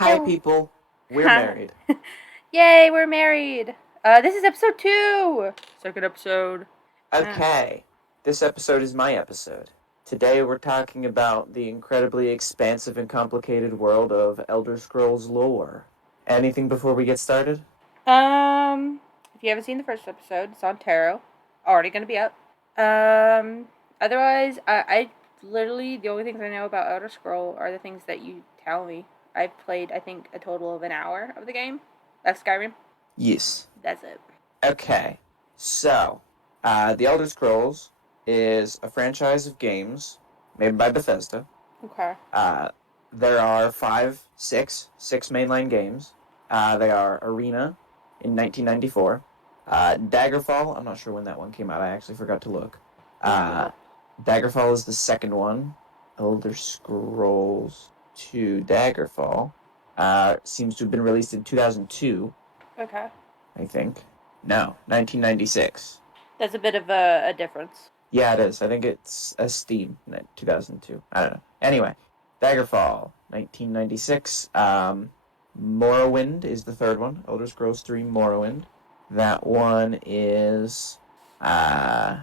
Hi, Hello. people. We're Hi. married. Yay, we're married. This is episode 2. Second episode. Uh, Okay, this episode is my episode. Today we're talking about the incredibly expansive and complicated world of Elder Scrolls lore. Anything before we get started? um, if you haven't seen the first episode, it's on tarot. Already gonna be up. Um, otherwise, I literally the only things I know about Elder Scroll are the things that you tell me. I've played, I think, a total of an hour of the game. That's Skyrim. Yes. That's it. Okay, so, The Elder Scrolls is a franchise of games made by Bethesda. Okay. Uh, there are six mainline games. They are Arena in 1994. Daggerfall, I'm not sure when that one came out. I actually forgot to look. Uh, Mm-hmm. Daggerfall is the second one. Elder Scrolls 2 Daggerfall seems to have been released in 2002, Okay. I think. No, 1996. That's a bit of a difference. Yeah, it is. I think it's a Steam 2002. I don't know. Anyway, Daggerfall 1996. Morrowind is the third one. Elder Scrolls 3 Morrowind. That one is uh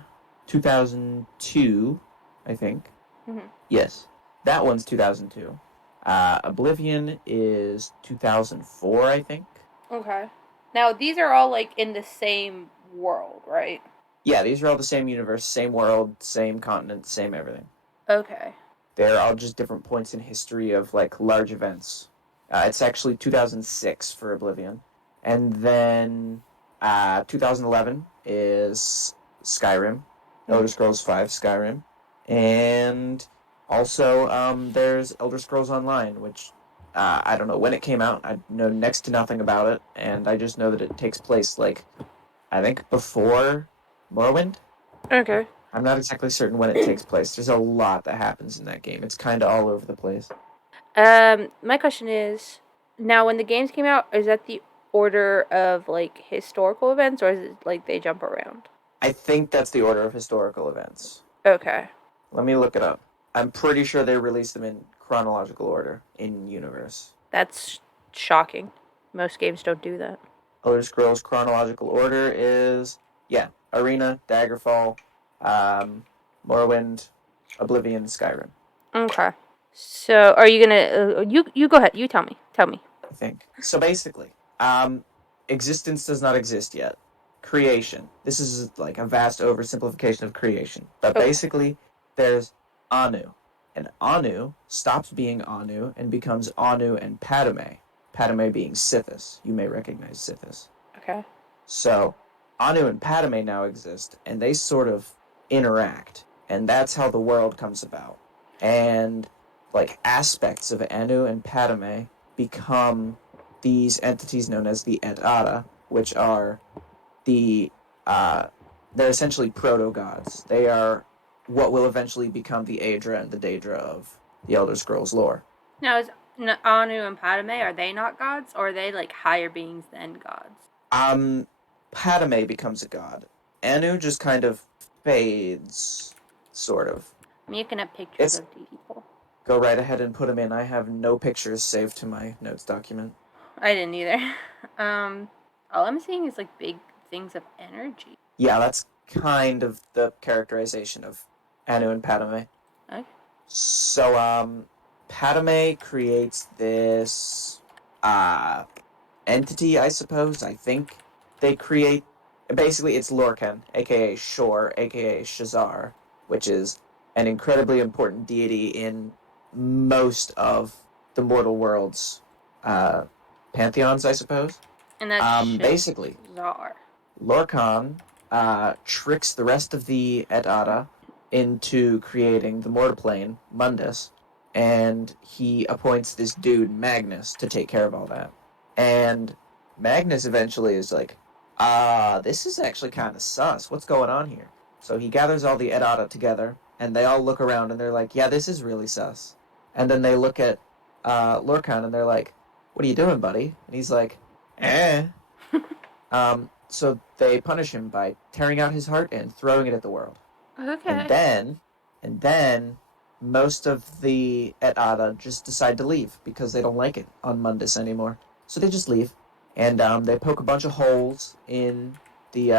2002, I think. Mm-hmm. Yes. That one's 2002. Oblivion is 2004, I think. Okay. Now these are all like in the same world, right? Yeah, these are all the same universe, same world, same continent, same everything. Okay. They're all just different points in history of like large events. It's actually 2006 for Oblivion, and then 2011 is Skyrim, Elder Mm-hmm. Scrolls V Skyrim, and also there's Elder Scrolls Online, which I don't know when it came out. I know next to nothing about it, and I just know that it takes place like I think before Morrowind. Okay. I'm not exactly certain when it takes place. There's a lot that happens in that game. It's kind of all over the place. My question is, now when the games came out, is that the order of like historical events, or is it like they jump around? I think that's the order of historical events. Okay. Let me look it up. I'm pretty sure they released them in chronological order in universe. That's shocking. Most games don't do that. Elder Scrolls chronological order is yeah, Arena, Daggerfall, um, Morrowind, Oblivion, Skyrim. Okay. So, are you gonna you go ahead. You tell me. Tell me. I think so. Basically, um, existence does not exist yet. Creation. This is like a vast oversimplification of creation, but Okay. basically, there's Anu, and Anu stops being Anu and becomes Anu and Padme. Padme being Sithis. You may recognize Sithis. Okay. So Anu and Padme now exist, and they sort of interact, and that's how the world comes about. And like aspects of Anu and Padme become these entities known as the Et-Ada, which are the uh, they're essentially proto gods. They are what will eventually become the Aedra and the Daedra of the Elder Scrolls lore. Now, is Anu and Padme, are they not gods, or are they like higher beings than gods? Um, Padme becomes a god. Anu just kind of fades, sort of. I'm looking at pictures It's of these people. go right ahead and put them in. I have no pictures saved to my notes document. I didn't either. Um, all I'm seeing is like big things of energy. Yeah, that's kind of the characterization of Anu and Padme. Okay. So, Padme creates this uh entity, I suppose. I think they create basically it's Lorcan, aka Shor, aka Shazar, which is an incredibly important deity in most of the mortal world's uh pantheons, I suppose. And that's Basically, Shazar. Lorcan tricks the rest of the Et-Ada into creating the mortal plane, Mundus, and he appoints this dude, Magnus, to take care of all that. And Magnus eventually is like, this is actually kind of sus. What's going on here? So he gathers all the Et-Ada together, and they all look around and they're like, yeah, this is really sus. And then they look at Lorcan and they're like, what are you doing, buddy? And he's like, eh. So they punish him by tearing out his heart and throwing it at the world. And Okay. then, and then most of the Et'Ada just decide to leave because they don't like it on Mundus anymore. So they just leave, and they poke a bunch of holes in the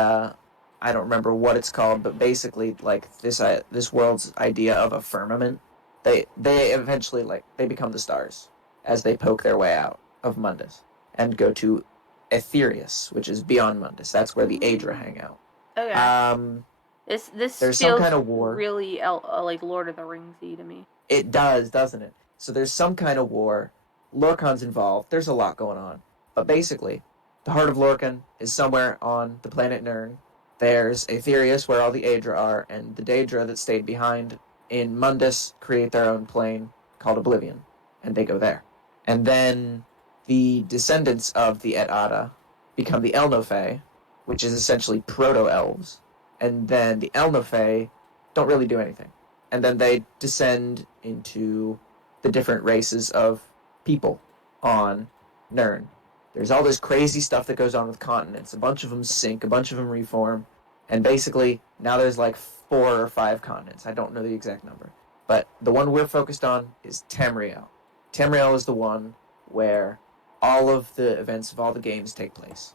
I don't remember what it's called, but basically like this world's idea of a firmament. They eventually like they become the stars as they poke their way out of Mundus and go to Aetherius, which is beyond Mundus. That's where the Aedra hang out. Okay. Um, This there's some feels kind of war. really like Lord of the Ringsy to me. It does, doesn't it? So there's some kind of war. Lorkhan's involved. There's a lot going on. But basically, the heart of Lorkhan is somewhere on the planet Nirn. There's Aetherius, where all the Aedra are, and the Daedra that stayed behind in Mundus create their own plane called Oblivion, and they go there. And then the descendants of the Et'Ada become the Elnofey, which is essentially proto-elves. And then the Elnofey don't really do anything. And then they descend into the different races of people on Nirn. There's all this crazy stuff that goes on with continents. A bunch of them sink, a bunch of them reform, and basically now there's like 4 or 5 continents. I don't know the exact number, but the one we're focused on is Tamriel. Tamriel is the one where all of the events of all the games take place.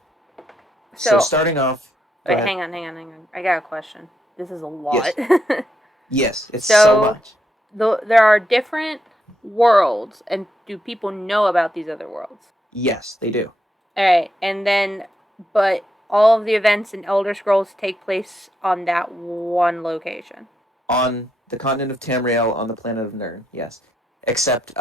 So starting off, wait, hang on. I got a question. This is a lot. Yes, it's so much. There are different worlds, and do people know about these other worlds? Yes, they do. All right, and then, but all of the events in Elder Scrolls take place on that one location. On the continent of Tamriel, on the planet of Nirn, yes. Except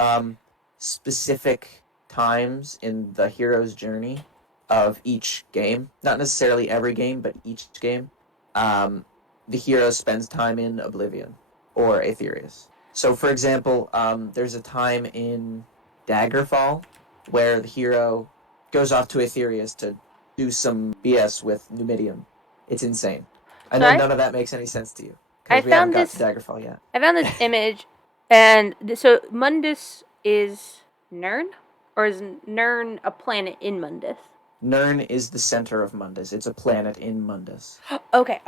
specific times in the hero's journey of each game. Not necessarily every game, but each game. The hero spends time in Oblivion or Aetherius. So, for example, there's a time in Daggerfall where the hero goes off to Aetherius to do some BS with Numidium. It's insane. I know none of that makes any sense to you because we haven't got to Daggerfall yet. I found this image, and so Mundus is Nirn, or is Nirn a planet in Mundus? Nirn is the center of Mundus. It's a planet in Mundus. Okay.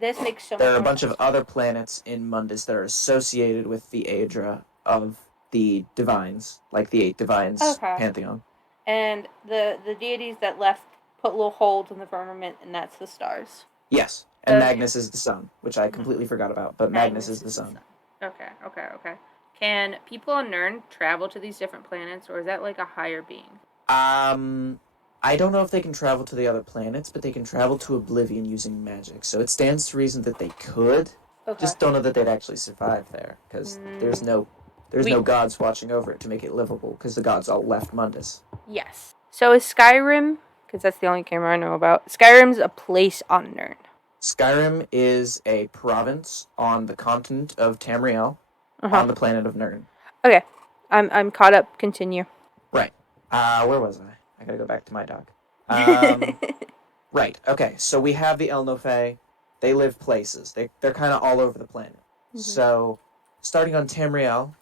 This makes so much sense. There are a bunch of other planets in Mundus that are associated with the Aedra of the Divines, like the 8 Divines pantheon. And the deities that left put little holes in the firmament, and that's the stars. Yes, and Magnus is the sun, which I completely forgot about, but Magnus is the sun. Okay. Can people on Nirn travel to these different planets, or is that like a higher being? I don't know if they can travel to the other planets, but they can travel to Oblivion using magic. So it stands to reason that they could. Okay. Just don't know that they'd actually survive there, because there's no gods watching over it to make it livable, because the gods all left Mundus. Yes. So is Skyrim, because that's the only game I know about, Skyrim's a place on Nirn? Skyrim is a province on the continent of Tamriel, on the planet of Nirn. Okay. I'm caught up. Continue. Right. Where was I? I gotta go back to my doc. Right. Okay. So we have the Elnofey. They live places. They're kind of all over the planet. Mm-hmm. So, starting on Tamriel,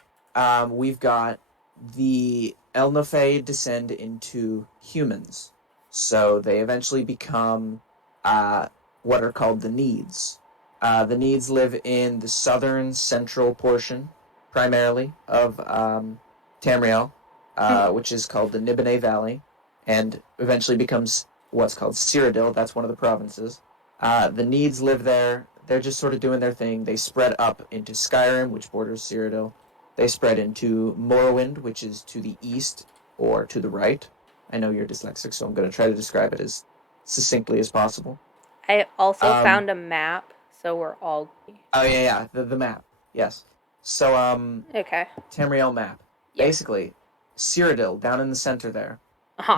we've got the Elnofey descend into humans. So they eventually become what are called the Needs. The Needs live in the southern central portion, primarily, of Tamriel, which is called the Nibene Valley, and eventually becomes what's called Cyrodiil. That's one of the provinces. The Needs live there. They're just sort of doing their thing. They spread up into Skyrim, which borders Cyrodiil. They spread into Morrowind, which is to the east or to the right. I know you're dyslexic, so I'm going to try to describe it as succinctly as possible. I also found a map, so we're all... Oh, yeah, the map, yes. So, okay. Tamriel map. Yep. Basically, Cyrodiil, down in the center there,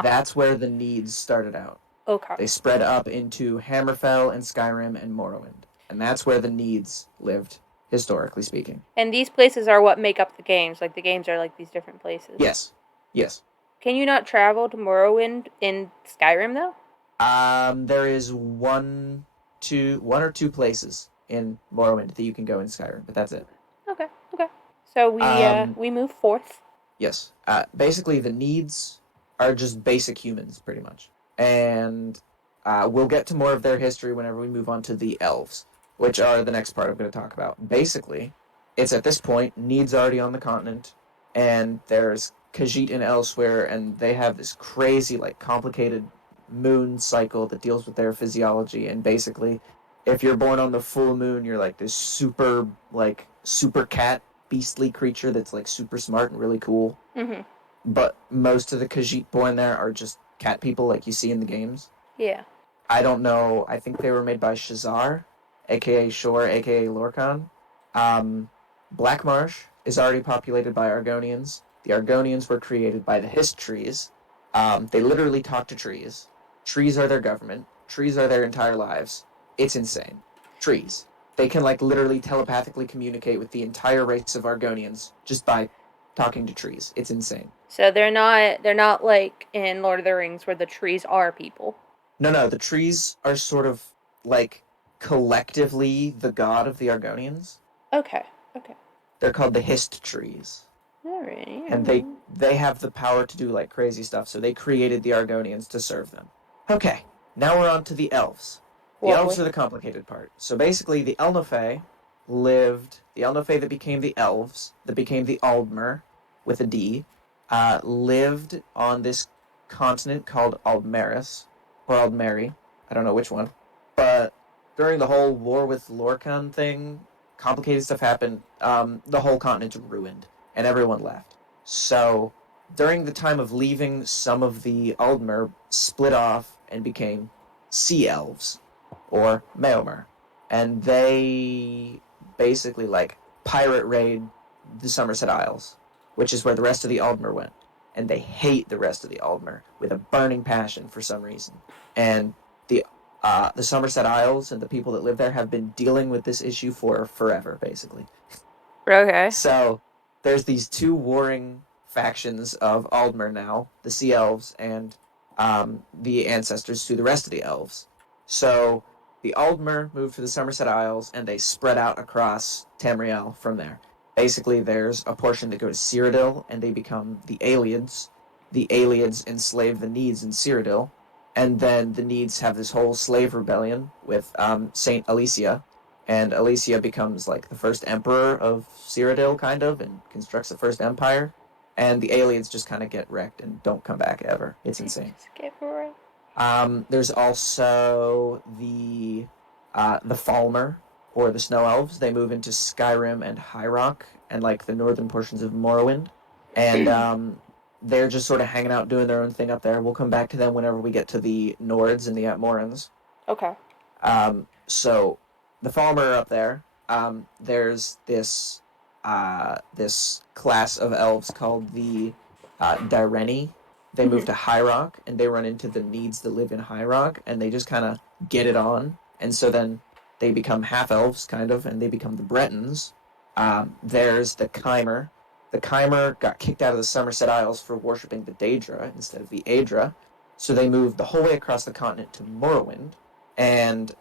that's where the Needs started out. Okay. They spread up into Hammerfell and Skyrim and Morrowind, and that's where the Needs lived, historically speaking. And these places are what make up the games. Like, the games are like these different places. Yes. Can you not travel to Morrowind in Skyrim, though? There is one or two places in Morrowind that you can go in Skyrim, but that's it. Okay. So we move forth. Yes. Basically, the Needs are just basic humans, pretty much. And we'll get to more of their history whenever we move on to the Elves, which are the next part I'm going to talk about. Basically, It's at this point, Need's already on the continent, and there's Khajiit and elsewhere, and they have this crazy, like, complicated moon cycle that deals with their physiology. And basically, if you're born on the full moon, you're like this super, like, super cat, beastly creature that's like super smart and really cool. Mm-hmm. But most of the Khajiit born there are just cat people, like you see in the games. Yeah. I don't know. I think they were made by Shazar, aka Shore, aka Lorcan. Um, Black Marsh is already populated by Argonians. The Argonians were created by the Hist trees. They literally talk to trees. Trees are their government. Trees are their entire lives. It's insane. Trees. They can like literally telepathically communicate with the entire race of Argonians just by talking to trees. It's insane. So they're not like in Lord of the Rings where the trees are people. No, the trees are sort of like collectively the god of the Argonians. Okay. Okay. They're called the Hist trees. Alrighty. And they have the power to do like crazy stuff, so they created the Argonians to serve them. Okay, now we're on to the elves. The elves are the complicated part. So basically, the Elnofey that became the elves, that became the Aldmer, with a D, lived on this continent called Aldmeris, or Aldmeri. I don't know which one. But during the whole war with Lorcan thing, complicated stuff happened. The whole continent ruined, and everyone left. So during the time of leaving, some of the Aldmer split off and became sea elves, or Meomer. And they basically like pirate raid the Somerset Isles, which is where the rest of the Aldmer went. And they hate the rest of the Aldmer with a burning passion for some reason. And the Somerset Isles and the people that live there have been dealing with this issue for forever, basically. Okay. So there's these two warring factions of Aldmer now, the Sea Elves and the ancestors to the rest of the elves. So the Aldmer moved to the Somerset Isles and they spread out across Tamriel from there. Basically, there's a portion that go to Cyrodiil and they become the Ayleids. The Ayleids enslave the Needs in Cyrodiil, and then the Needs have this whole slave rebellion with Saint Alicia, and Alicia becomes like the first emperor of Cyrodiil, kind of, and constructs the first empire. And the Ayleids just kind of get wrecked and don't come back ever. It's insane. Skip right. There's also the Falmer, or the Snow Elves. They move into Skyrim and High Rock and like the northern portions of Morrowind, and they're just sort of hanging out doing their own thing up there. We'll come back to them whenever we get to the Nords and the Atmorans. Okay. So the Falmer up there. There's this class of elves called the Direni. They move to High Rock, and they run into the Needs that live in High Rock, and they just kind of get it on. And so then they become half-elves, kind of, and they become the Bretons. There's the Chimer. The Chimer got kicked out of the Somerset Isles for worshipping the Daedra instead of the Aedra, so they moved the whole way across the continent to Morrowind, and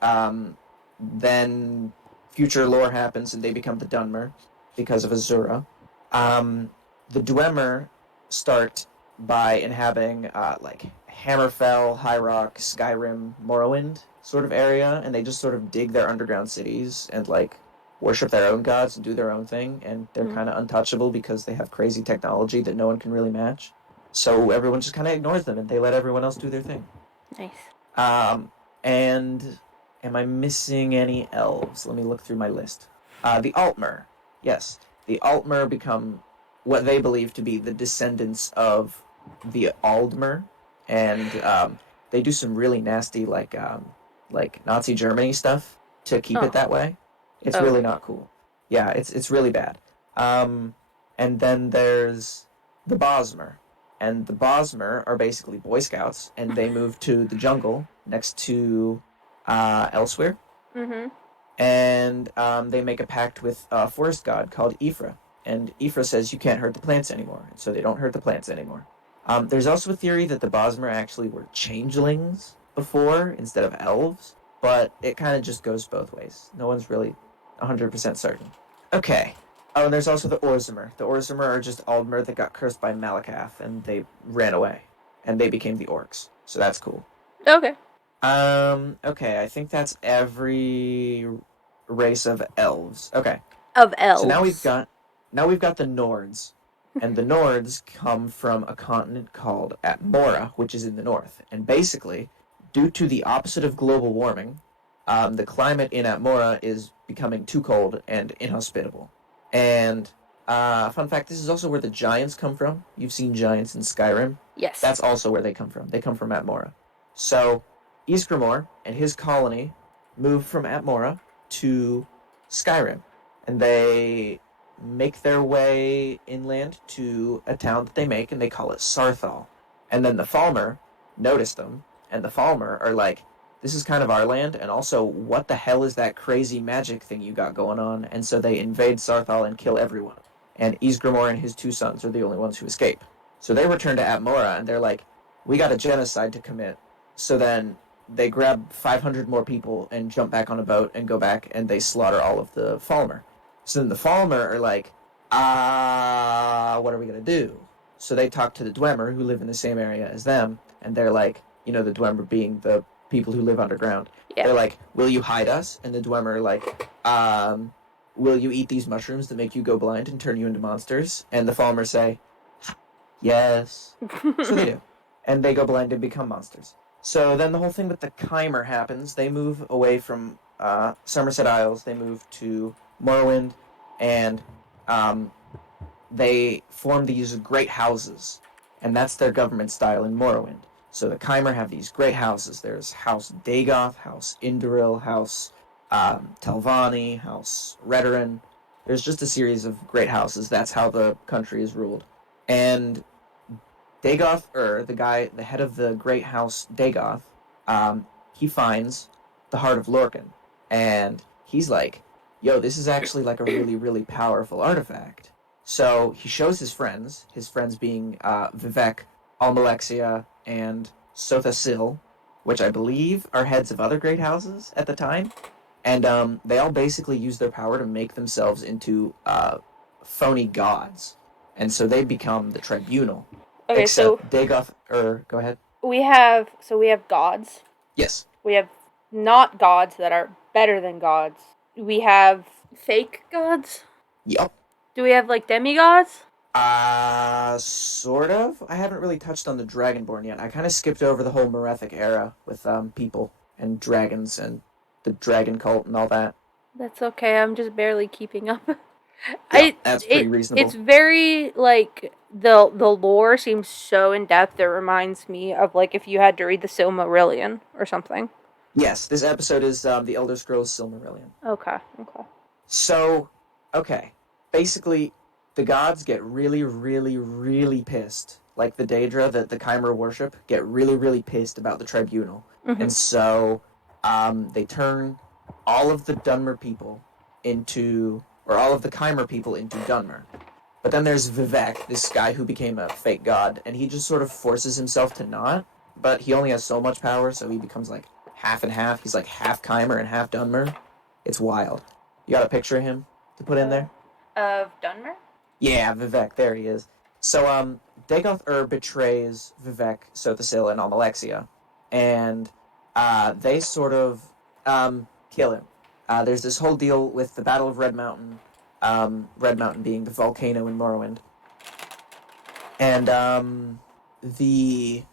then future lore happens, and they become the Dunmer because of Azura. The Dwemer start by inhabiting like Hammerfell, High Rock, Skyrim, Morrowind sort of area, and they just sort of dig their underground cities and like worship their own gods and do their own thing, and they're kind of untouchable because they have crazy technology that no one can really match. So everyone just kind of ignores them, and they let everyone else do their thing. Nice. And am I missing any elves? Let me look through my list. The Altmer. Yes, the Altmer become what they believe to be the descendants of the Aldmer, and they do some really nasty like Nazi Germany stuff to keep it that way. It's really not cool. Yeah, it's really bad. And then there's the Bosmer. And the Bosmer are basically Boy Scouts, and they move to the jungle next to Elsewhere. Mm-hmm. And they make a pact with a forest god called Ifra. And Ifra says you can't hurt the plants anymore, and so they don't hurt the plants anymore. There's also a theory that the Bosmer actually were changelings before instead of elves, but it kind of just goes both ways. No one's really 100% certain. Okay. Oh, and there's also the Orzamer. The Orzamer are just Aldmer that got cursed by Malakath, and they ran away. And they became the Orcs. So that's cool. Okay. Okay, I think that's every race of elves. Okay. Of So elves. now we've got the Nords, and the Nords come from a continent called Atmora, which is in the north. And basically, due to the opposite of global warming, the climate in Atmora is becoming too cold and inhospitable. And fun fact: this is also where the giants come from. You've seen giants in Skyrim. Yes. That's also where they come from. They come from Atmora. So Ysgramor and his colony moved from Atmora to Skyrim, and they make their way inland to a town that they make, and they call it Sarthal. And then the Falmer notice them, and the Falmer are like, "This is kind of our land, and also, what the hell is that crazy magic thing you got going on?" And so they invade Sarthal and kill everyone. And Ysgramor and his two sons are the only ones who escape. So they return to Atmora, and they're like, "We got a genocide to commit." So then they grab 500 more people and jump back on a boat and go back, and they slaughter all of the Falmer. So then the Falmer are like, what are we going to do? So they talk to the Dwemer, who live in the same area as them, and they're like, the Dwemer being the people who live underground. Yeah. They're like, "Will you hide us?" And the Dwemer are like, "Will you eat these mushrooms that make you go blind and turn you into monsters?" And the Falmer say, "Yes." So they do. And they go blind and become monsters. So then the whole thing with the Chimer happens. They move away from Somerset Isles. They move to Morrowind, and um, they form these great houses. And that's their government style in Morrowind. So the Chimer have these great houses. There's House Dagoth, House Indoril, House Telvanni, House Redoran. There's just a series of great houses. That's how the country is ruled. And Dagoth, or the head of the great house Dagoth, he finds the heart of Lorcan, and he's like, "Yo, this is actually like a really, really powerful artifact." So he shows his friends being Vivek, Almalexia, and Sotha Sil, which I believe are heads of other great houses at the time, and they all basically use their power to make themselves into phony gods, and so they become the tribunal. Okay, so Except Dagoth, or go ahead. we have gods. Yes. We have not gods that are better than gods. We have fake gods. Yup. Do we have like demigods? Sort of. I haven't really touched on the Dragonborn yet. I kind of skipped over the whole Merethic era with people and dragons and the dragon cult and all that. That's okay. I'm just barely keeping up. Yeah, that's pretty reasonable. It's very like the lore seems so in depth. It reminds me of like if you had to read the Silmarillion or something. Yes, this episode is the Elder Scrolls Silmarillion. Okay. Okay. So, okay. Basically, the gods get really, really, really pissed. Like the Daedra that the Chimer worship get really, really pissed about the tribunal. Mm-hmm. And so they turn all of the Dunmer people into, or all of the Chimer people into Dunmer. But then there's Vivek, this guy who became a fake god, and he just sort of forces himself to not, but he only has so much power, so he becomes like half and half. He's like half Chimer and half Dunmer. It's wild. You got a picture of him to put in there? Of Dunmer? Yeah, Vivek, there he is. So, Dagoth betrays Vivek, Sothasil, and Almalexia, and they sort of kill him. There's this whole deal with the Battle of Red Mountain, Red Mountain being the volcano in Morrowind, and the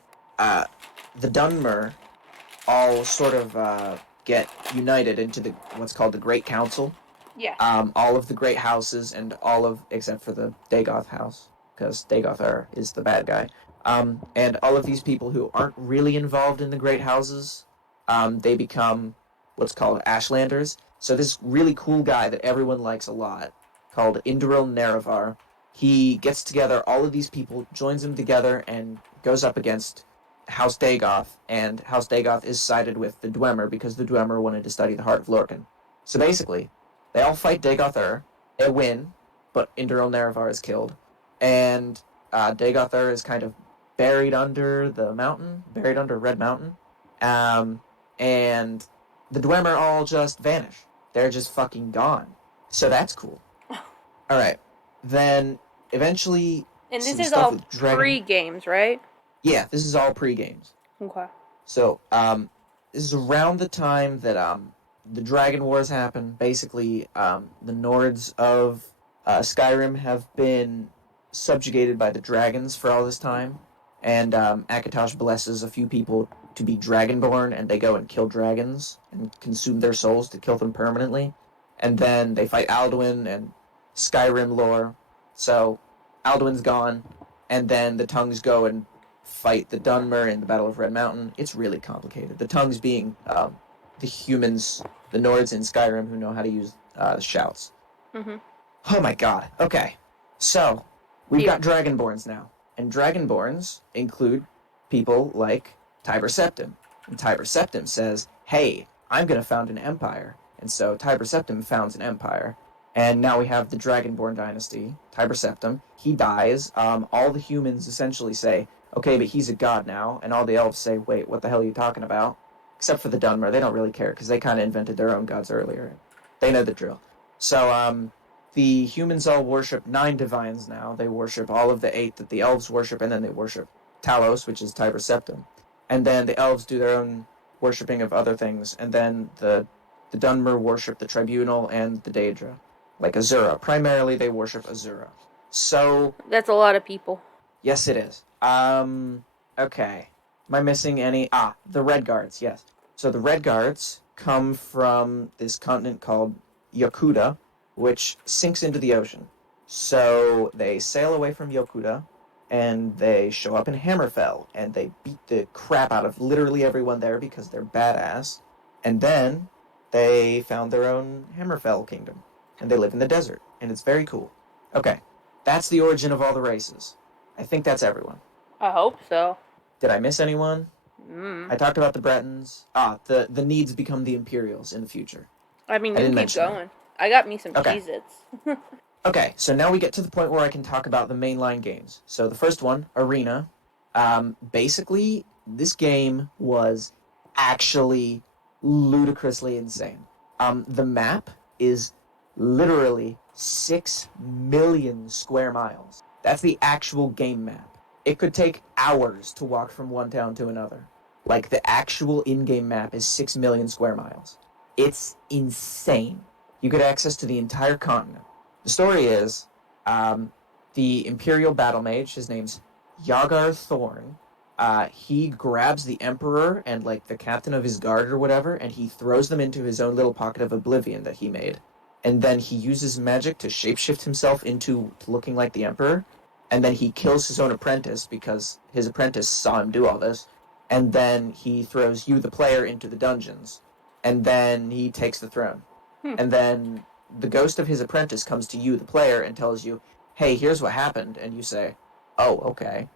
Dunmer all sort of get united into what's called the Great Council. Yeah. All of the great houses and except for the Dagoth house, because Dagoth is the bad guy. And all of these people who aren't really involved in the great houses, they become what's called Ashlanders. So this really cool guy that everyone likes a lot, called Indoril Nerevar, he gets together all of these people, joins them together, and goes up against House Dagoth, and House Dagoth is sided with the Dwemer because the Dwemer wanted to study the heart of Lorcan. So basically, they all fight Dagoth they win, but Indoril Nerevar is killed, and Dagoth is kind of buried under the mountain, buried under Red Mountain, and the Dwemer all just vanish. They're just fucking gone. So that's cool. Alright, then eventually... And this is all pre-games, right? Yeah, this is all pre-games. Okay. So, this is around the time that the Dragon Wars happen. Basically, the Nords of Skyrim have been subjugated by the dragons for all this time, and Akatosh blesses a few people to be dragonborn, and they go and kill dragons and consume their souls to kill them permanently. And then they fight Alduin and Skyrim lore. So Alduin's gone, and then the Tongues go and fight the Dunmer in the Battle of Red Mountain. It's really complicated. The Tongues being the humans, the Nords in Skyrim who know how to use shouts. Mm-hmm. Oh my god. Okay. So, we've got Dragonborns now. And Dragonborns include people like Tiber Septim. And Tiber Septim says, hey, I'm going to found an empire. And so Tiber Septim founds an empire. And now we have the Dragonborn dynasty, Tiber Septim. He dies. All the humans essentially say, okay, but he's a god now. And all the elves say, wait, what the hell are you talking about? Except for the Dunmer. They don't really care because they kind of invented their own gods earlier. They know the drill. So, the humans all worship 9 divines now. They worship all of the 8 that the elves worship, and then they worship Talos, which is Tiber Septim. And then the elves do their own worshipping of other things, and then the Dunmer worship the Tribunal and the Daedra, like Azura. Primarily, they worship Azura. So... That's a lot of people. Yes, it is. Okay. Am I missing any? The Red Guards, yes. So the Red Guards come from this continent called Yokuda, which sinks into the ocean. So they sail away from Yokuda, and they show up in Hammerfell, and they beat the crap out of literally everyone there because they're badass. And then they found their own Hammerfell kingdom, and they live in the desert, and it's very cool. Okay, that's the origin of all the races. I think that's everyone. I hope so. Did I miss anyone? I talked about the Bretons. The Needs become the Imperials in the future. I mean, I you didn't keep mention going. that. I got me some Okay. Cheez-Its. Okay, so now we get to the point where I can talk about the mainline games. So the first one, Arena. Basically, this game was actually ludicrously insane. The map is literally 6 million square miles. That's the actual game map. It could take hours to walk from one town to another. Like, the actual in-game map is 6 million square miles. It's insane. You get access to the entire continent. The story is, the Imperial Battle Mage, his name's Yagar Thorn, he grabs the Emperor and, like, the captain of his guard or whatever, and he throws them into his own little pocket of oblivion that he made. And then he uses magic to shapeshift himself into looking like the Emperor, and then he kills his own apprentice because his apprentice saw him do all this, and then he throws you, the player, into the dungeons, and then he takes the throne. And then the ghost of his apprentice comes to you, the player, and tells you, hey, here's what happened, and you say, oh, okay.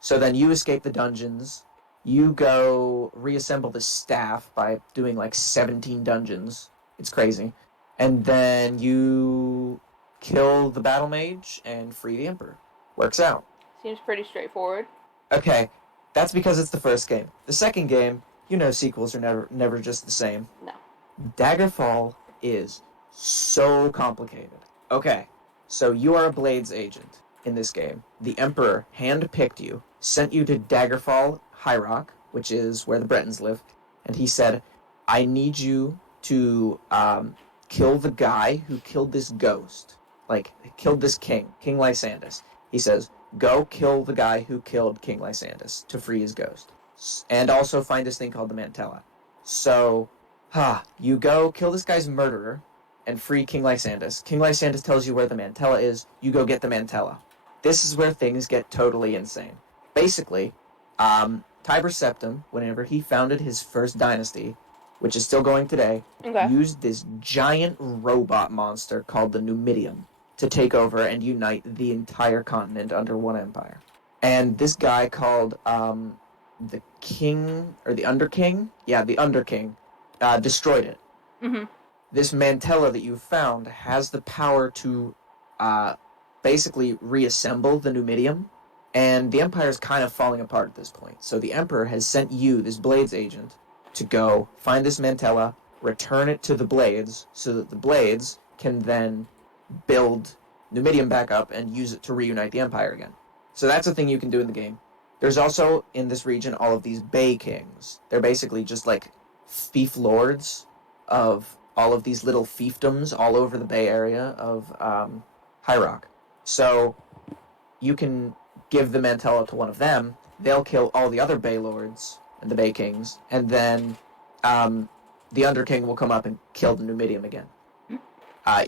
So then you escape the dungeons, you go reassemble the staff by doing like 17 dungeons, it's crazy, and then you kill the battle mage and free the emperor. Works out. Seems pretty straightforward. Okay, that's because it's the first game. The second game, you know sequels are never just the same. No. Daggerfall is so complicated. Okay, so you are a Blades agent in this game. The Emperor handpicked you, sent you to Daggerfall High Rock, which is where the Bretons live, and he said, I need you to kill the guy who killed this ghost. Like, killed this king, King Lysandus. He says, go kill the guy who killed King Lysandus to free his ghost. And also find this thing called the Mantella. So, you go kill this guy's murderer and free King Lysandus. King Lysandus tells you where the Mantella is. You go get the Mantella. This is where things get totally insane. Basically, Tiber Septim, whenever he founded his first dynasty, which is still going today, used this giant robot monster called the Numidium to take over and unite the entire continent under one empire. And this guy called the King, or the Underking? Yeah, the Underking, destroyed it. Mm-hmm. This Mantella that you found has the power to basically reassemble the Numidium, and the Empire is kind of falling apart at this point. So the Emperor has sent you, this Blades agent, to go find this Mantella, return it to the Blades, so that the Blades can then build Numidium back up and use it to reunite the Empire again. So that's a thing you can do in the game. There's also, in this region, all of these Bay Kings. They're basically just like fief lords of all of these little fiefdoms all over the Bay Area of High Rock. So you can give the Mantella to one of them. They'll kill all the other Bay Lords and the Bay Kings, and then the Underking will come up and kill the Numidium again.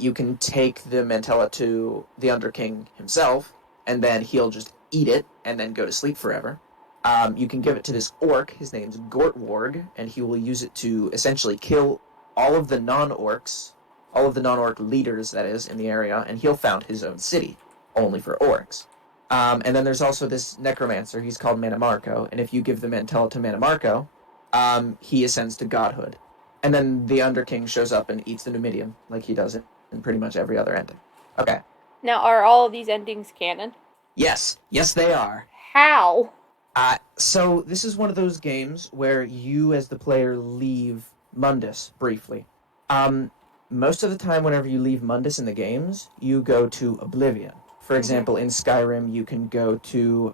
You can take the Mantella to the Underking himself, and then he'll just eat it and then go to sleep forever. You can give it to this orc. His name's Gortwarg, and he will use it to essentially kill all of the non-orcs, all of the non-orc leaders, that is, in the area, and he'll found his own city, only for orcs. And then there's also this necromancer. He's called Manamarco, and if you give the Mantella to Manamarco, he ascends to godhood. And then the Underking shows up and eats the Numidium, like he does it in pretty much every other ending. Okay. Now, are all of these endings canon? Yes. Yes, they are. How? So this is one of those games where you, as the player, leave Mundus briefly. Most of the time, whenever you leave Mundus in the games, you go to Oblivion. For example, in Skyrim, you can go to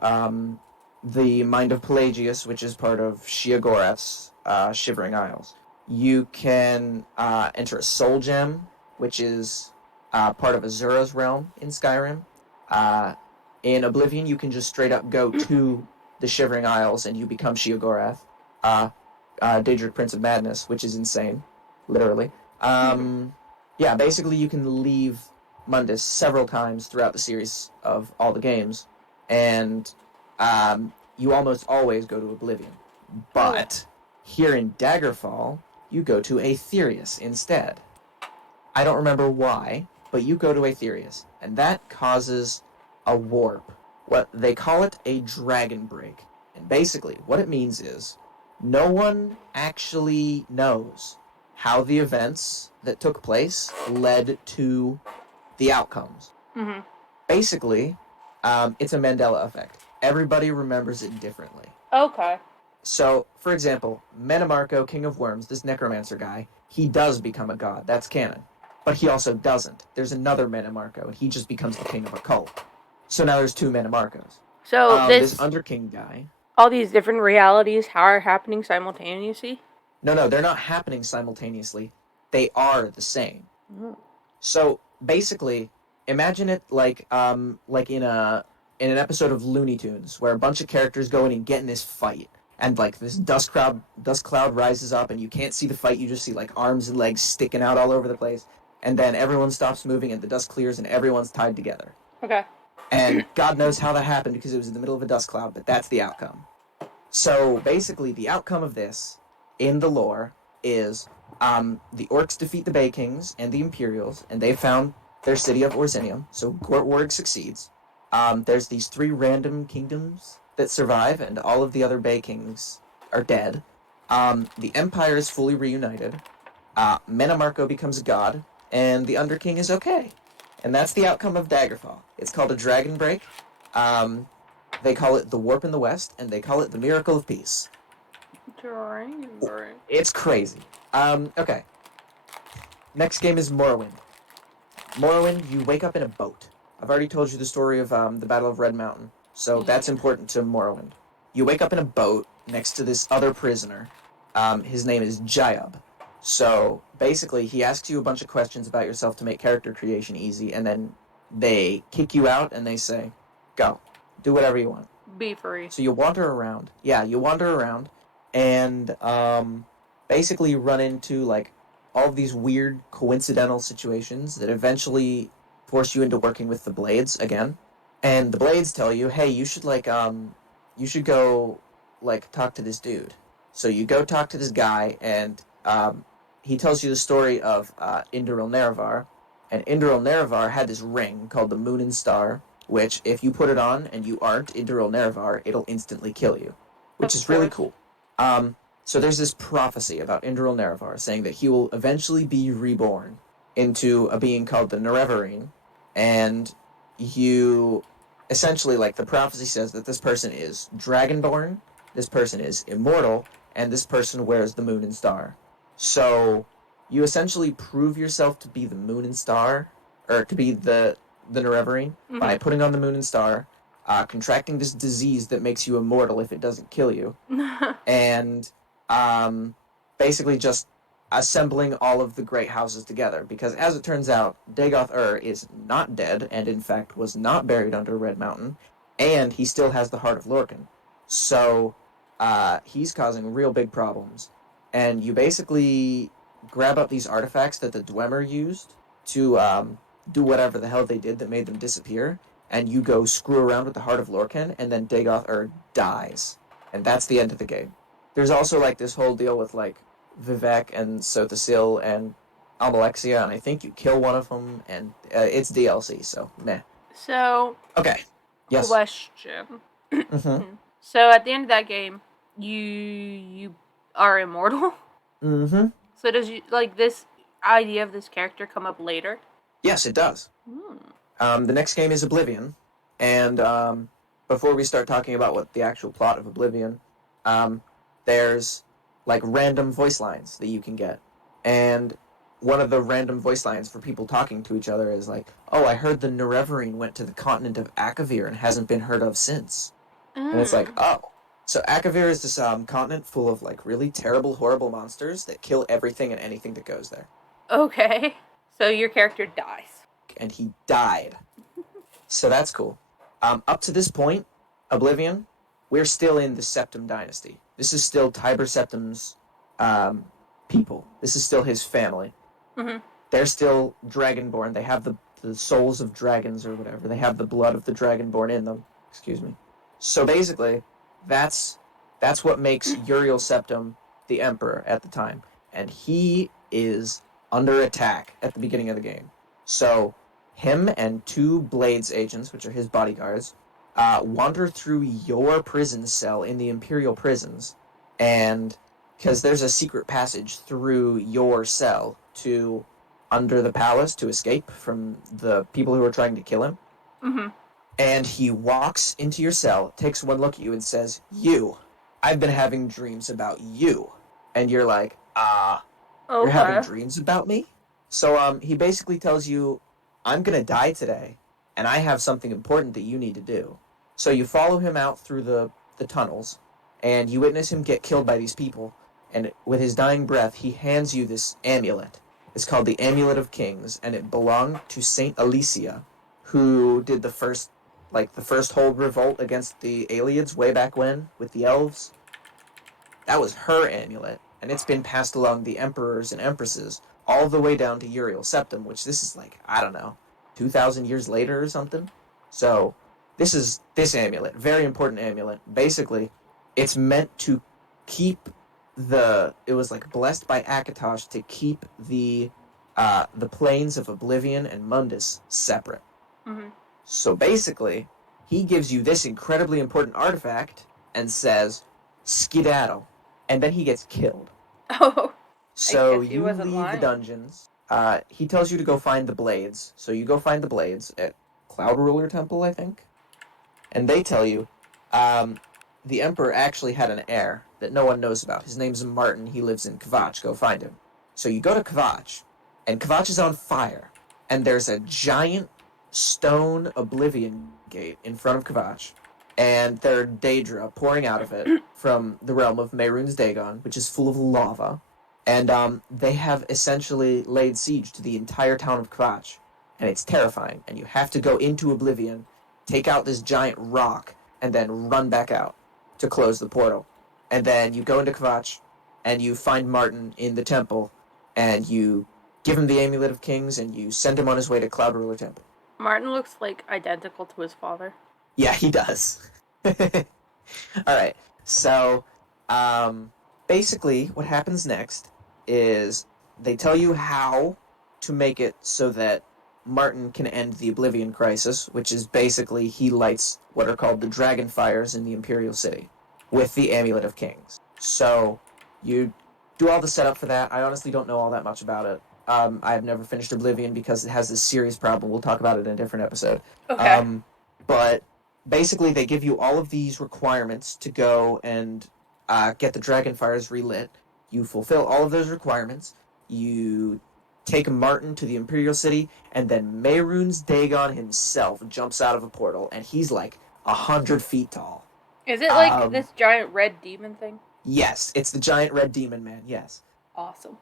the Mind of Pelagius, which is part of Sheogorath's Shivering Isles. You can enter a Soul Gem, which is part of Azura's realm in Skyrim. In Oblivion, you can just straight up go to the Shivering Isles and you become Sheogorath, Daedric Prince of Madness, which is insane, literally. Yeah, basically you can leave Mundus several times throughout the series of all the games, and you almost always go to Oblivion. But here in Daggerfall, you go to Aetherius instead. I don't remember why, but you go to Aetherius, and that causes a warp. What they call it a dragon break. And basically, what it means is no one actually knows how the events that took place led to the outcomes. Mm-hmm. Basically, it's a Mandela effect. Everybody remembers it differently. Okay. So, for example, Manamarco, King of Worms, this necromancer guy, he does become a god. That's canon. But he also doesn't. There's another Manamarco, and he just becomes the king of a cult. So now there's two Manamarcos. So this Underking guy... all these different realities are happening simultaneously? No, they're not happening simultaneously. They are the same. Mm. So, basically, imagine it like in an episode of Looney Tunes, where a bunch of characters go in and get in this fight. And, like, this dust cloud rises up, and you can't see the fight, you just see, like, arms and legs sticking out all over the place. And then everyone stops moving, and the dust clears, and everyone's tied together. Okay. And God knows how that happened, because it was in the middle of a dust cloud, but that's the outcome. So, basically, the outcome of this, in the lore, is the orcs defeat the Bay Kings and the Imperials, and they found their city of Orzinium, so Gortwarg succeeds. There's these 3 random kingdoms that survive, and all of the other Bay Kings are dead. The Empire is fully reunited. Manamarco becomes a god, and the Underking is okay. And that's the outcome of Daggerfall. It's called a Dragon Break. They call it the Warp in the West, and they call it the Miracle of Peace. Dragon Break. It's crazy. Okay. Next game is Morrowind. Morrowind, you wake up in a boat. I've already told you the story of the Battle of Red Mountain, so that's important to Morrowind. You wake up in a boat next to this other prisoner. His name is Jayub. So, basically, he asks you a bunch of questions about yourself to make character creation easy, and then they kick you out and they say, go. Do whatever you want. Be free. So you wander around. Yeah, you wander around, and basically you run into, like, all of these weird coincidental situations that eventually force you into working with the Blades again. And the Blades tell you, hey, you should go, like, talk to this dude. So you go talk to this guy, and he tells you the story of Induril Nerevar. And Induril Nerevar had this ring called the Moon and Star, which, if you put it on and you aren't Induril Nerevar, it'll instantly kill you, which is really cool. So there's this prophecy about Induril Nerevar saying that he will eventually be reborn into a being called the Nerevarine, and you essentially, like, the prophecy says that this person is dragonborn, this person is immortal, and this person wears the Moon and Star. So you essentially prove yourself to be the Moon and Star, or to be the Nerevarine, by putting on the Moon and Star, contracting this disease that makes you immortal if it doesn't kill you, and basically just assembling all of the great houses together. Because as it turns out, Dagoth-Ur is not dead, and in fact was not buried under Red Mountain, and he still has the Heart of Lorkhan. So he's causing real big problems. And you basically grab up these artifacts that the Dwemer used to do whatever the hell they did that made them disappear, and you go screw around with the Heart of Lorkhan, and then Dagoth-Ur dies. And that's the end of the game. There's also, like, this whole deal with, like, Vivek and Sothasil and Almalexia, and I think you kill one of them, and it's DLC, so meh. So, Okay. Yes. question. Mm-hmm. So at the end of that game, you are immortal. Mm-hmm. So does this idea of this character come up later? Yes, it does. The next game is Oblivion, and before we start talking about what the actual plot of Oblivion, there's like random voice lines that you can get, and one of the random voice lines for people talking to each other is like, "Oh, I heard the Nerevarine went to the continent of Akavir and hasn't been heard of since." And it's like, oh. So Akavir is this continent full of like really terrible, horrible monsters that kill everything and anything that goes there. Okay. So your character dies. And he died. So that's cool. Up to this point, Oblivion, we're still in the Septim dynasty. This is still Tiber Septim's people. This is still his family. Mm-hmm. They're still Dragonborn. They have the souls of dragons or whatever. They have the blood of the Dragonborn in them. Excuse me. So basically, that's what makes Uriel Septim the Emperor at the time. And he is under attack at the beginning of the game. So him and two Blades agents, which are his bodyguards, wander through your prison cell in the Imperial prisons. And because there's a secret passage through your cell to under the palace to escape from the people who are trying to kill him. Mm-hmm. And he walks into your cell, takes one look at you, and says, "You, I've been having dreams about you." And you're like, okay. You're having dreams about me? So he basically tells you, "I'm going to die today, and I have something important that you need to do." So you follow him out through the tunnels, and you witness him get killed by these people. And with his dying breath, he hands you this amulet. It's called the Amulet of Kings, and it belonged to Saint Alicia, who did the first whole revolt against the Aelids way back when with the elves. That was her amulet, and it's been passed along the emperors and empresses all the way down to Uriel Septim, which this is like, I don't know, 2,000 years later or something. So this amulet, very important amulet. Basically, it's meant to keep it was like blessed by Akatosh to keep the planes of Oblivion and Mundus separate. Mm-hmm. So basically, he gives you this incredibly important artifact and says, "Skedaddle," and then he gets killed. Oh. So you leave the dungeons. He tells you to go find the Blades. So you go find the Blades at Cloud Ruler Temple, I think. And they tell you, the Emperor actually had an heir that no one knows about. His name's Martin. He lives in Kvatch. Go find him. So you go to Kvatch, and Kvatch is on fire. And there's a giant stone Oblivion gate in front of Kvatch. And there are Daedra pouring out of it from the realm of Mehrunes Dagon, which is full of lava. And they have essentially laid siege to the entire town of Kvatch. And it's terrifying. And you have to go into Oblivion, take out this giant rock, and then run back out to close the portal. And then you go into Kvatch, and you find Martin in the temple, and you give him the Amulet of Kings, and you send him on his way to Cloud Ruler Temple. Martin looks like identical to his father. Yeah, he does. Alright, so basically what happens next is they tell you how to make it so that Martin can end the Oblivion Crisis, which is basically he lights what are called the Dragon Fires in the Imperial City with the Amulet of Kings. So you do all the setup for that. I honestly don't know all that much about it. I have never finished Oblivion because it has this serious problem. We'll talk about it in a different episode. Okay. But basically they give you all of these requirements to go and get the Dragon Fires relit. You fulfill all of those requirements. You take Martin to the Imperial City, and then Mehrunes Dagon himself jumps out of a portal, and he's like 100 feet tall. Is it like this giant red demon thing? Yes, it's the giant red demon man, yes. Awesome.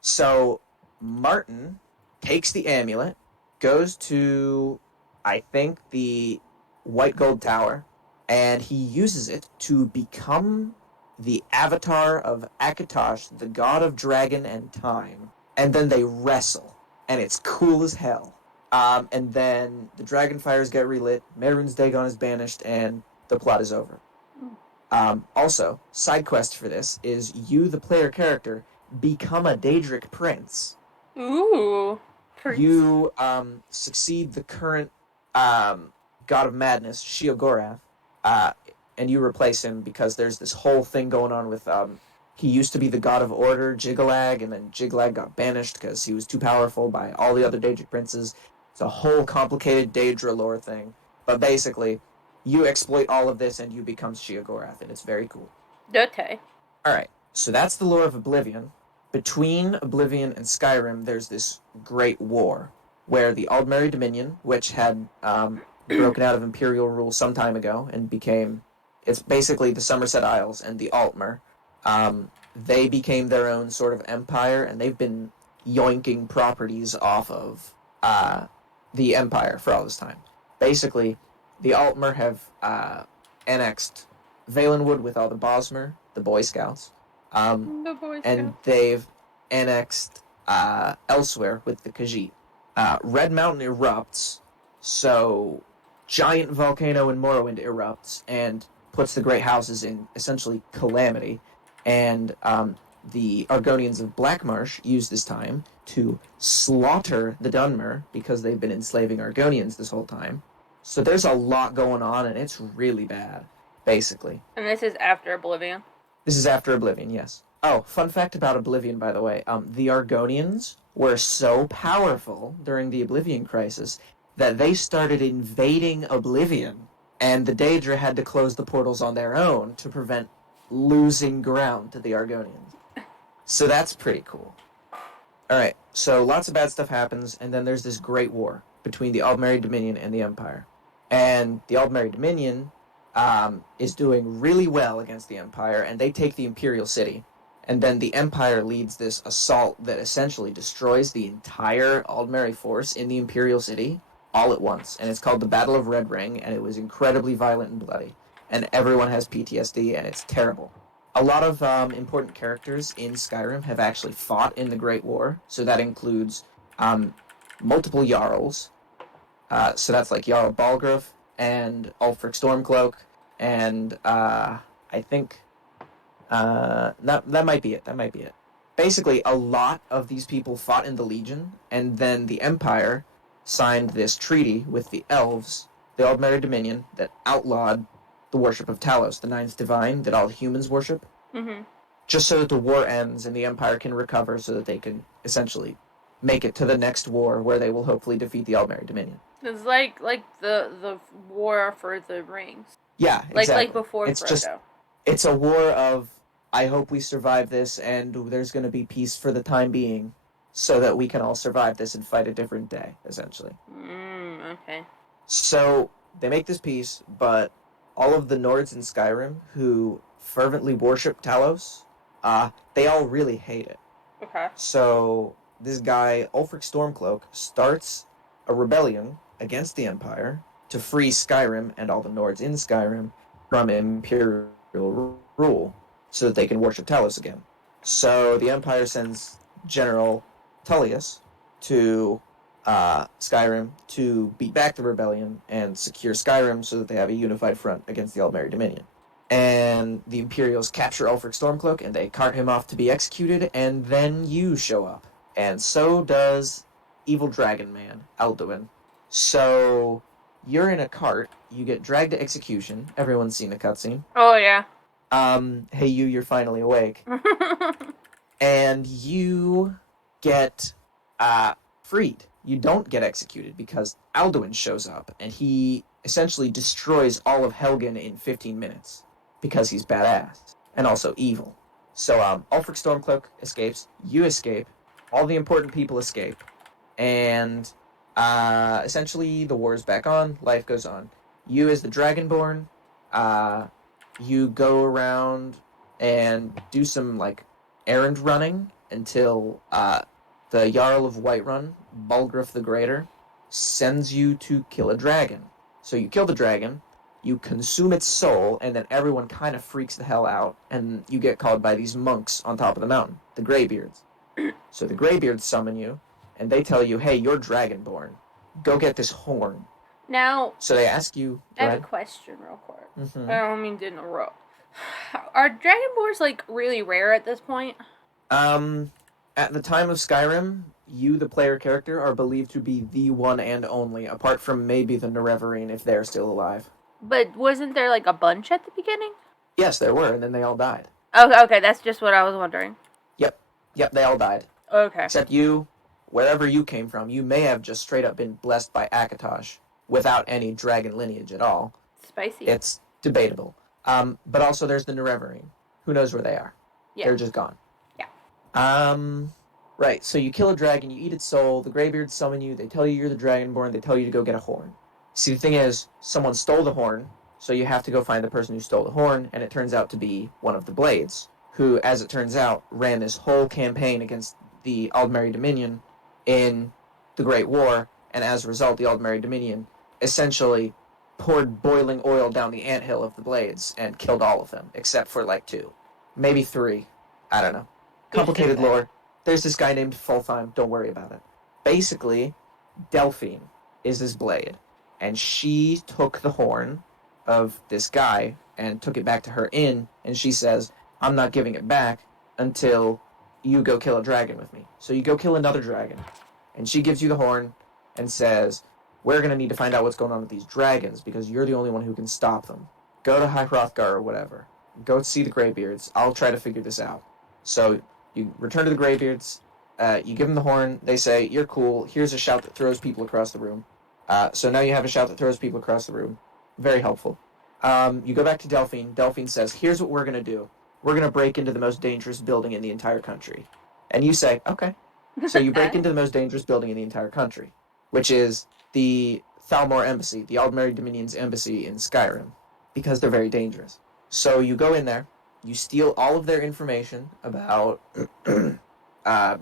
So Martin takes the amulet, goes to, I think, the White Gold Tower, and he uses it to become the avatar of Akatosh, the god of dragon and time. And then they wrestle, and it's cool as hell. And then the dragon fires get relit, Mehrunes Dagon is banished, and the plot is over. Also, side quest for this is you, the player character, become a Daedric prince. Ooh. You succeed the current god of madness, Sheogorath, and you replace him because there's this whole thing going on with he used to be the god of order, Jiggalag, and then Jiggalag got banished because he was too powerful by all the other Daedric princes. It's a whole complicated Daedra lore thing. But basically, you exploit all of this and you become Sheogorath, and it's very cool. Okay. Alright, so that's the lore of Oblivion. Between Oblivion and Skyrim, there's this great war where the Aldmeri Dominion, which had broken out of Imperial rule some time ago and became, it's basically the Somerset Isles and the Altmer, they became their own sort of empire, and they've been yoinking properties off of the Empire for all this time. Basically, the Altmer have annexed Valenwood with all the Bosmer, the Boy Scouts, The Boy and Scout. they've annexed elsewhere with the Khajiit. Red Mountain erupts, so giant volcano in Morrowind erupts and puts the Great Houses in essentially calamity. And the Argonians of Blackmarsh use this time to slaughter the Dunmer because they've been enslaving Argonians this whole time. So there's a lot going on, and it's really bad, basically. And this is after Oblivion. This is after Oblivion, yes. Oh, fun fact about Oblivion, by the way. The Argonians were so powerful during the Oblivion crisis that they started invading Oblivion, and the Daedra had to close the portals on their own to prevent losing ground to the Argonians. So that's pretty cool. Alright, so lots of bad stuff happens, and then there's this great war between the Aldmeri Dominion and the Empire. And the Aldmeri Dominion is doing really well against the Empire, and they take the Imperial City. And then the Empire leads this assault that essentially destroys the entire Aldmeri force in the Imperial City all at once. And it's called the Battle of Red Ring, and it was incredibly violent and bloody. And everyone has PTSD, and it's terrible. A lot of important characters in Skyrim have actually fought in the Great War, so that includes multiple Jarls. So that's like Jarl Balgruuf and Ulfric Stormcloak, and I think that might be it. That might be it. Basically, a lot of these people fought in the Legion, and then the Empire signed this treaty with the Elves, the Aldmeri Dominion, that outlawed the worship of Talos, the ninth divine that all humans worship, just so that the war ends and the Empire can recover so that they can essentially make it to the next war where they will hopefully defeat the Aldmeri Dominion. It's like the war for the rings. Yeah, exactly. Like before it's Frodo. It's a war of, I hope we survive this and there's going to be peace for the time being so that we can all survive this and fight a different day, essentially. Okay. So they make this peace, but all of the Nords in Skyrim who fervently worship Talos, they all really hate it. Okay. So this guy, Ulfric Stormcloak, starts a rebellion against the Empire to free Skyrim and all the Nords in Skyrim from Imperial rule so that they can worship Talos again. So the Empire sends General Tullius to Skyrim to beat back the rebellion and secure Skyrim so that they have a unified front against the Aldmeri Dominion. And the Imperials capture Ulfric Stormcloak and they cart him off to be executed, and then you show up. And so does Evil Dragon Man, Alduin. So you're in a cart, you get dragged to execution. Everyone's seen the cutscene. Oh, yeah. Hey you're finally awake. And you get freed. You don't get executed because Alduin shows up and he essentially destroys all of Helgen in 15 minutes because he's badass and also evil. So Ulfric Stormcloak escapes, you escape, all the important people escape, and essentially the war is back on, life goes on. You as the Dragonborn, you go around and do some like errand running until the Jarl of Whiterun, Balgruuf the Greater, sends you to kill a dragon. So you kill the dragon, you consume its soul, and then everyone kind of freaks the hell out, and you get called by these monks on top of the mountain, the Greybeards. So the Greybeards summon you, and they tell you, hey, you're Dragonborn. Go get this horn. Now, So they ask you... I have a question real quick. Mm-hmm. I don't mean to interrupt. Are Dragonborns, like, really rare at this point? At the time of Skyrim, you, the player character, are believed to be the one and only, apart from maybe the Nerevarine if they're still alive. But wasn't there, like, a bunch at the beginning? Yes, there were, and then they all died. Okay, that's just what I was wondering. Yep, they all died. Okay. Except you, wherever you came from, you may have just straight up been blessed by Akatosh without any dragon lineage at all. Spicy. It's debatable. But also there's the Nerevarine. Who knows where they are? Yeah. They're just gone. Yeah. Right, so you kill a dragon, you eat its soul, the Greybeards summon you, they tell you you're the Dragonborn, they tell you to go get a horn. See, the thing is, someone stole the horn, so you have to go find the person who stole the horn, and it turns out to be one of the Blades, who, as it turns out, ran this whole campaign against the Aldmeri Dominion in the Great War, and as a result, the Aldmeri Dominion essentially poured boiling oil down the anthill of the Blades and killed all of them, except for, like, 2. Maybe 3. I don't know. Complicated lore. There's this guy named Fultheim. Don't worry about it. Basically, Delphine is this blade, and she took the horn of this guy and took it back to her inn, and she says, I'm not giving it back until you go kill a dragon with me. So you go kill another dragon, and she gives you the horn and says, we're going to need to find out what's going on with these dragons, because you're the only one who can stop them. Go to High Hrothgar or whatever. Go see the Greybeards. I'll try to figure this out. So you return to the Greybeards, you give them the horn, they say, you're cool, here's a shout that throws people across the room. So now you have a shout that throws people across the room. Very helpful. You go back to Delphine. Delphine says, here's what we're going to do. We're going to break into the most dangerous building in the entire country. And you say, okay. So you break into the most dangerous building in the entire country, which is the Thalmor Embassy, the Aldmeri Dominion's embassy in Skyrim, because they're very dangerous. So you go in there, you steal all of their information about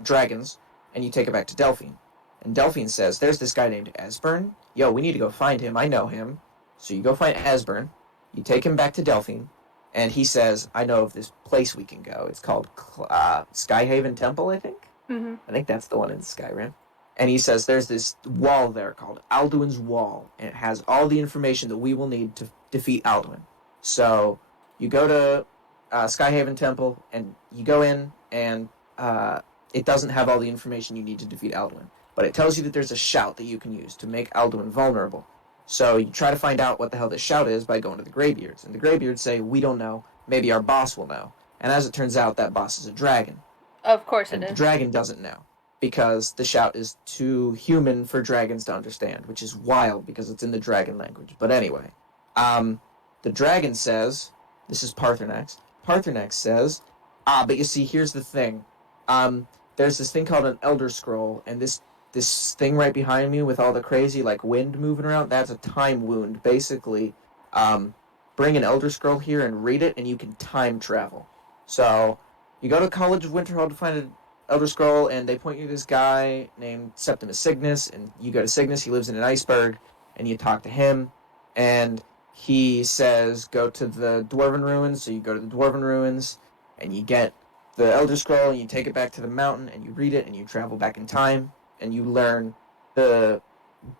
dragons, and you take it back to Delphine. And Delphine says, there's this guy named Esbern. Yo, we need to go find him. I know him. So you go find Esbern. You take him back to Delphine, and he says, I know of this place we can go. It's called Skyhaven Temple, I think? Mm-hmm. I think that's the one in Skyrim. And he says, there's this wall there called Alduin's Wall, and it has all the information that we will need to defeat Alduin. So you go to Skyhaven Temple, and you go in, and it doesn't have all the information you need to defeat Alduin. But it tells you that there's a shout that you can use to make Alduin vulnerable. So you try to find out what the hell this shout is by going to the Greybeards. And the Greybeards say, we don't know. Maybe our boss will know. And as it turns out, that boss is a dragon. Of course And it the is. dragon doesn't know, because the shout is too human for dragons to understand, which is wild because it's in the dragon language. But anyway, the dragon says, this is Paarthurnax. Paarthurnax says, but you see, here's the thing. There's this thing called an Elder Scroll, and this thing right behind me with all the crazy, like, wind moving around, that's a time wound. Basically, bring an Elder Scroll here and read it, and you can time travel. So, you go to College of Winterhold to find an Elder Scroll, and they point you to this guy named Septimus Cygnus, and you go to Cygnus, he lives in an iceberg, and you talk to him, and he says, go to the Dwarven Ruins, so you go to the Dwarven Ruins, and you get the Elder Scroll, and you take it back to the mountain, and you read it, and you travel back in time, and you learn the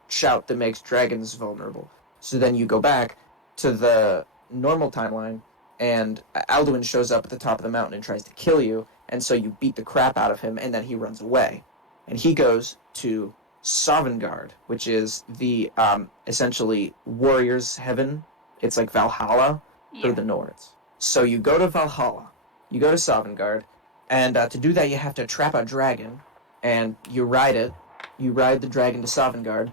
shout that makes dragons vulnerable. So then you go back to the normal timeline, and Alduin shows up at the top of the mountain and tries to kill you, and so you beat the crap out of him, and then he runs away. And he goes to Sovngarde, which is the, essentially, warrior's heaven. It's like Valhalla for the Nords. So you go to Valhalla, you go to Sovngarde, and to do that you have to trap a dragon, and you ride it. You ride the dragon to Sovngarde,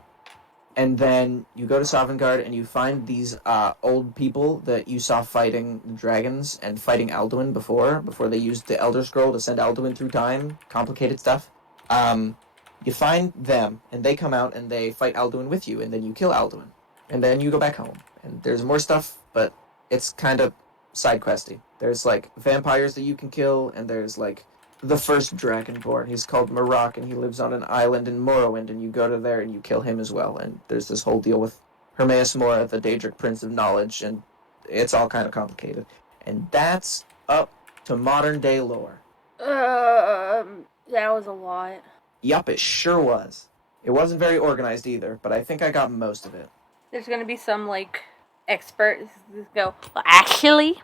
and then you go to Sovngarde and you find these old people that you saw fighting the dragons and fighting Alduin before they used the Elder Scroll to send Alduin through time, complicated stuff. You find them, and they come out and they fight Alduin with you, and then you kill Alduin. And then you go back home. And there's more stuff, but it's kind of side questy. There's, like, vampires that you can kill, and there's, like, the first Dragonborn. He's called Marak, and he lives on an island in Morrowind, and you go to there and you kill him as well. And there's this whole deal with Hermaeus Mora, the Daedric Prince of Knowledge, and it's all kind of complicated. And that's up to modern day lore. That was a lot. Yup, it sure was. It wasn't very organized either, but I think I got most of it. There's gonna be some, like, experts go, well, actually.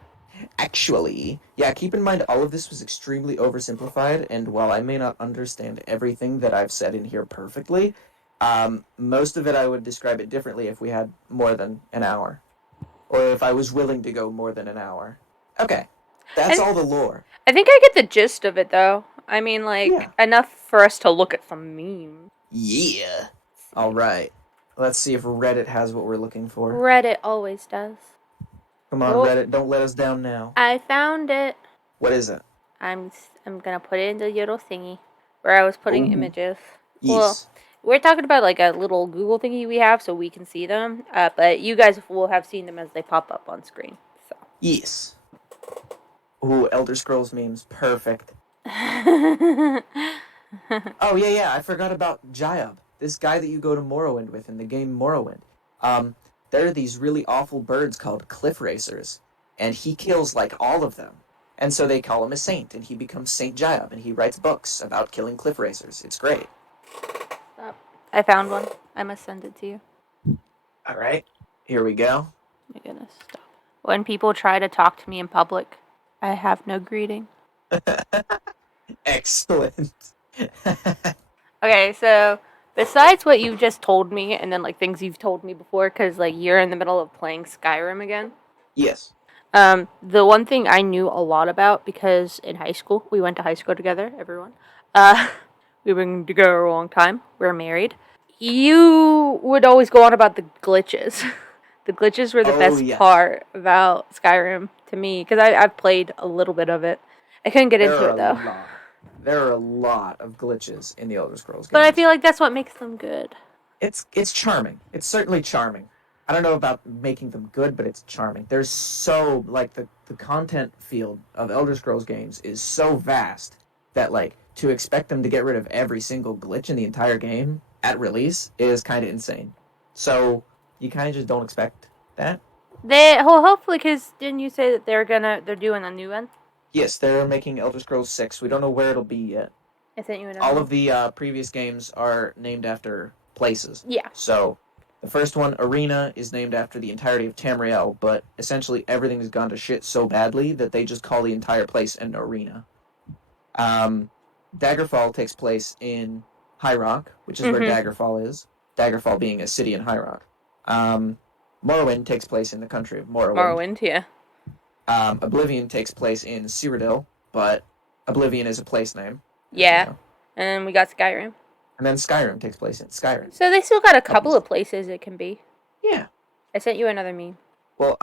Actually, yeah, keep in mind all of this was extremely oversimplified, and while I may not understand everything that I've said in here perfectly, most of it I would describe it differently if we had more than an hour. Or if I was willing to go more than an hour. Okay, that's all the lore. I think I get the gist of it, though. I mean, like, Yeah. enough for us to look at some memes. Yeah. Alright, let's see if Reddit has what we're looking for. Reddit always does. Come on, Oh. Reddit, don't let us down now. I found it. What is it? I'm gonna put it in the little thingy where I was putting Ooh. images. Yes. Well, we're talking about like a little Google thingy we have so we can see them, but you guys will have seen them as they pop up on screen. So. Yes. Ooh, Elder Scrolls memes, perfect. Oh, yeah, I forgot about Jayab, this guy that you go to Morrowind with in the game Morrowind. There are these really awful birds called cliff racers, and he kills, like, all of them. And so they call him a saint, and he becomes Saint Jayab, and he writes books about killing cliff racers. It's great. Stop. I found one. I must send it to you. Alright, here we go. My goodness, stop. When people try to talk to me in public, I have no greeting. Excellent. Okay, so besides what you've just told me, and then like things you've told me before, because like you're in the middle of playing Skyrim again. Yes. The one thing I knew a lot about, because in high school we went to high school together, everyone. We've been together a long time. We're married. You would always go on about the glitches. The glitches were the best part about Skyrim to me, because I've played a little bit of it. I couldn't get into it though. There are a lot of glitches in the Elder Scrolls games. But I feel like that's what makes them good. It's charming. It's certainly charming. I don't know about making them good, but it's charming. There's so, like, the content field of Elder Scrolls games is so vast that, like, to expect them to get rid of every single glitch in the entire game at release is kind of insane. So, you kind of just don't expect that. Hopefully, because didn't you say that they're doing a new one? Yes, they're making Elder Scrolls 6. We don't know where it'll be yet. I sent you another All one. of the previous games are named after places. Yeah. So, the first one, Arena, is named after the entirety of Tamriel, but essentially everything has gone to shit so badly that they just call the entire place an arena. Daggerfall takes place in High Rock, which is where Daggerfall is. Daggerfall being a city in High Rock. Morrowind takes place in the country of Morrowind. Morrowind, yeah. Oblivion takes place in Cyrodiil, but Oblivion is a place name. Yeah. You know. And we got Skyrim. And then Skyrim takes place in Skyrim. So they still got a couple of places it can be. Yeah. I sent you another meme. Well,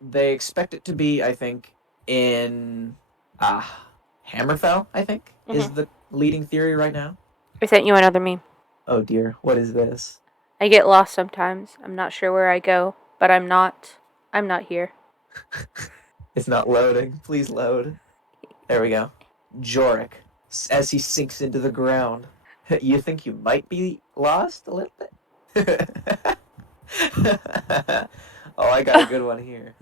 they expect it to be, I think, in Hammerfell, I think, is the leading theory right now. I sent you another meme. Oh dear, what is this? I get lost sometimes. I'm not sure where I go, but I'm not here. It's not loading. Please load. There we go. Jorik, as he sinks into the ground. You think you might be lost a little bit? Oh, I got a good one here.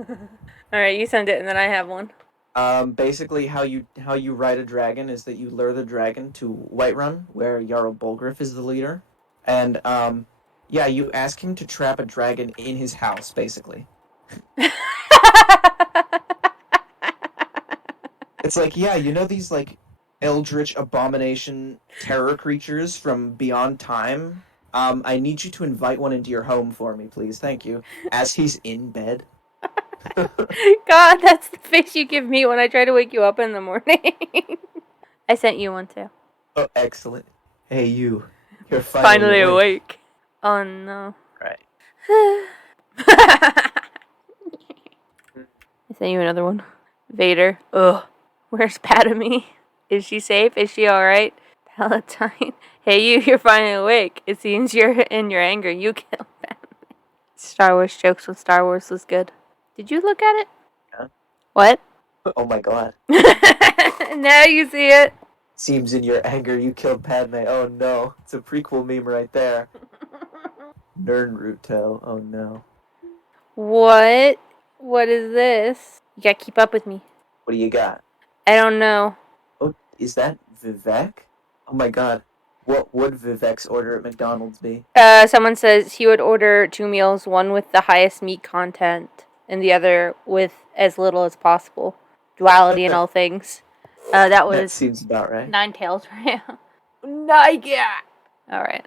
Alright, you send it and then I have one. Basically how you ride a dragon is that you lure the dragon to Whiterun, where Jarl Bolgrif is the leader. And yeah, you ask him to trap a dragon in his house, basically. It's like, yeah, you know these, like, eldritch abomination terror creatures from beyond time? I need you to invite one into your home for me, please. Thank you. As he's in bed. God, that's the face you give me when I try to wake you up in the morning. I sent you one too. Oh, excellent. Hey, you. You're finally awake. Oh, no. Right. I sent you another one. Vader. Ugh. Where's Padme? Is she safe? Is she alright? Palatine. Hey, you're finally awake. It seems you're in your anger. You killed Padme. Star Wars jokes when Star Wars was good. Did you look at it? Yeah. What? Oh my god. Now you see it. Seems in your anger you killed Padme. Oh no, it's a prequel meme right there. Nernruto. Oh no. What? What is this? You gotta keep up with me. What do you got? I don't know. Oh, is that Vivek? Oh my god. What would Vivek's order at McDonald's be? Someone says he would order 2 meals, one with the highest meat content and the other with as little as possible. Duality in all things. That That was seems about right. Nine Tails for him. Nike. All right.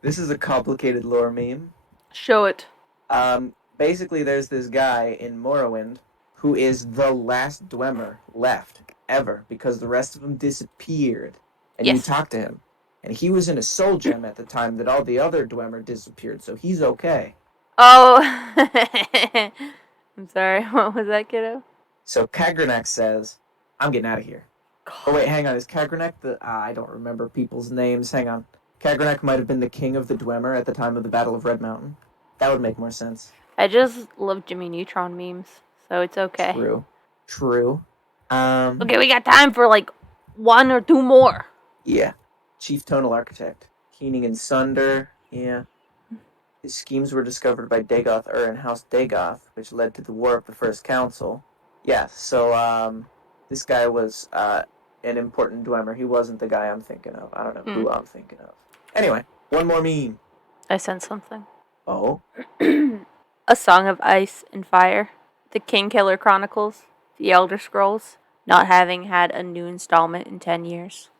This is a complicated lore meme. Show it. Basically, there's this guy in Morrowind who is the last Dwemer left ever because the rest of them disappeared. And you Yes. talk to him. And he was in a soul gem at the time that all the other Dwemer disappeared, so he's okay. Oh. I'm sorry. What was that, kiddo? So Kagranek says, I'm getting out of here. Oh, wait, hang on. Is Kagranek the... I don't remember people's names. Hang on. Kagranek might have been the king of the Dwemer at the time of the Battle of Red Mountain. That would make more sense. I just love Jimmy Neutron memes, so it's okay. True. Okay, we got time for like 1 or 2 more. Yeah. Chief Tonal Architect. Keening and Sunder. Yeah. His schemes were discovered by Dagoth Ur and House Dagoth, which led to the War of the First Council. Yeah, so, this guy was, an important Dwemer. He wasn't the guy I'm thinking of. I don't know who I'm thinking of. Anyway, one more meme. I sent something. Oh? A Song of Ice and Fire. The Kingkiller Chronicles. The Elder Scrolls. Not having had a new installment in 10 years.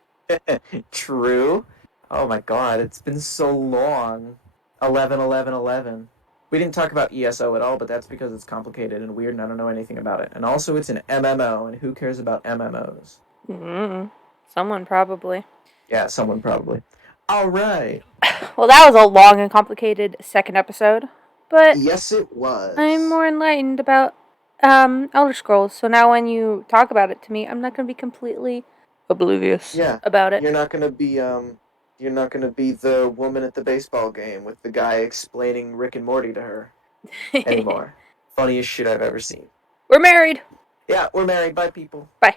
True. Oh my god, it's been so long. 11. We didn't talk about ESO at all, but that's because it's complicated and weird and I don't know anything about it. And also it's an MMO, and who cares about MMOs? Someone probably. Yeah, someone probably. Alright. Well, that was a long and complicated second episode. But Yes, it was. I'm more enlightened about Elder Scrolls. So now when you talk about it to me, I'm not going to be completely oblivious about it. You're not gonna be the woman at the baseball game with the guy explaining Rick and Morty to her anymore. Funniest shit I've ever seen. We're married. Yeah, we're married. Bye, people. Bye.